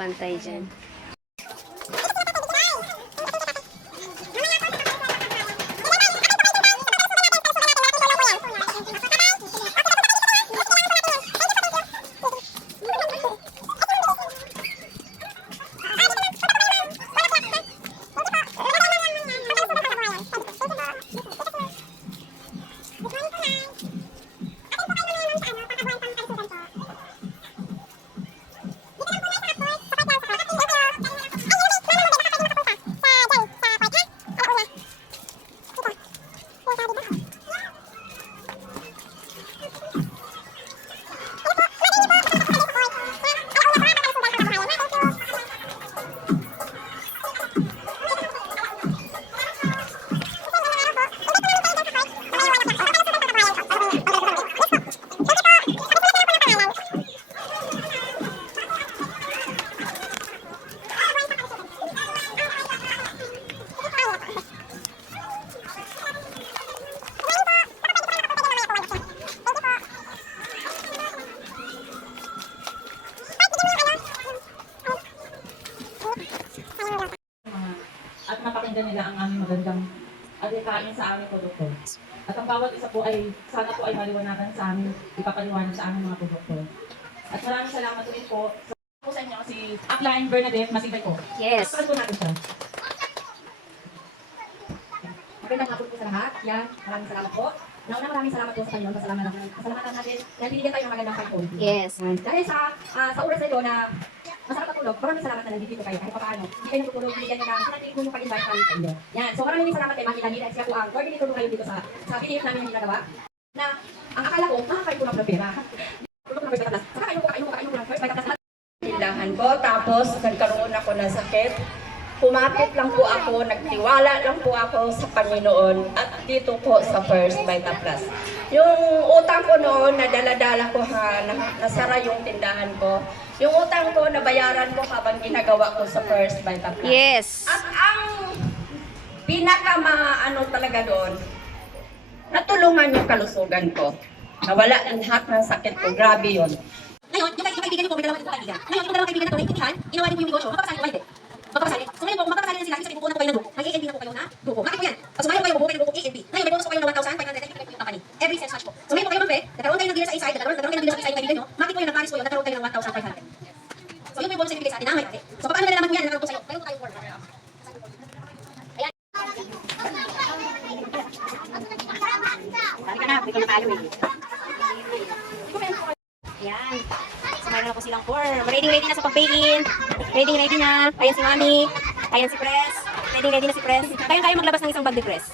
Pantay dyan. At mapakinggan nila ang aming magandang adhikain sa aming produkto. At ang bawat isa po ay, sana po ay maliwanagan sa amin, ipapaliwanag sa aming mga produkto. At maraming salamat ulit po sa inyo, si Upline Bernadette Masibay po. Yes. Pagkakas po natin siya. Magandang hapon po sa lahat. Yan, maraming salamat po. Maraming salamat po sa Panginoon. Pasalamatan natin dahil binigyan tayo ng magandang panahon. Yes. Dahil sa oras na ito na masarap matulog, maraming salamat na nandito kayo kahit paano. Hindi kayo natutulog, binigyan nyo na sinatili ko yung pag-invite kami sa inyo. Yan. So maraming salamat kay Maki Danila. Siya po ang coordinator ko kayo dito sa PDF namin yung ginagawa. Na ang akala ko, makakaitulog ng pera. Tulog ng pera. Saka kayo mo lang first. May katas Tindahan ko, tapos nagkaroon ako ng sakit. Pumapit lang po ako, nagtiwala lang po ako sa Panginoon at dito po sa First Vita Plus. Yung utang ko noon, nadala-dala ko nasara yung tindahan ko. Yung utang ko, nabayaran ko habang ginagawa ko sa First Vita Plus. Yes. At ang pinaka talaga doon, natulungan yung kalusugan ko. Nawala ang lahat ng sakit ko. Grabe yun. Ngayon, yung kaibigan niyo po, may dalawang kaibigan. Ngayon, yung dalawang kaibigan na ito, naiintindihan, ginawa niyo po yung negosyo, magpapasali po ba hindi? Magpapasali. So ngayon po, kung magpapasali na sila, kasi pupunan po kayo ng dugo. Mag-A&B na po kayo na dugo. Bakit po yan? Pag sumayo po kayo, bubuhay ng dugo A&B. Ngayon, may bonus po kayo ng 1,500, po yung company. Every sales match po. So ngayon po kayo mag-bet, nagkaroon kayo ng deal sa isa, nagkaroon kayo ng deal sa isa yung kaibigan nyo, makit po yung nag-paris po yun, nagkaroon kayo ng 1,500. So yun po yung bonus na ibigay sa atin, namay natin. So paano nalalaman po yan, nagkaroon po sa'yo? Kayo po tayo work. Ayan. Dali ka na, pwede na tayo eh. Ayan. So, mayroon na po silang form. Ready na sa pag-bake-in. Ready na. Ayan si Mami. Ayan si Press. Ready na si Press. Kayang-kaya maglabas ng isang bag ni Press.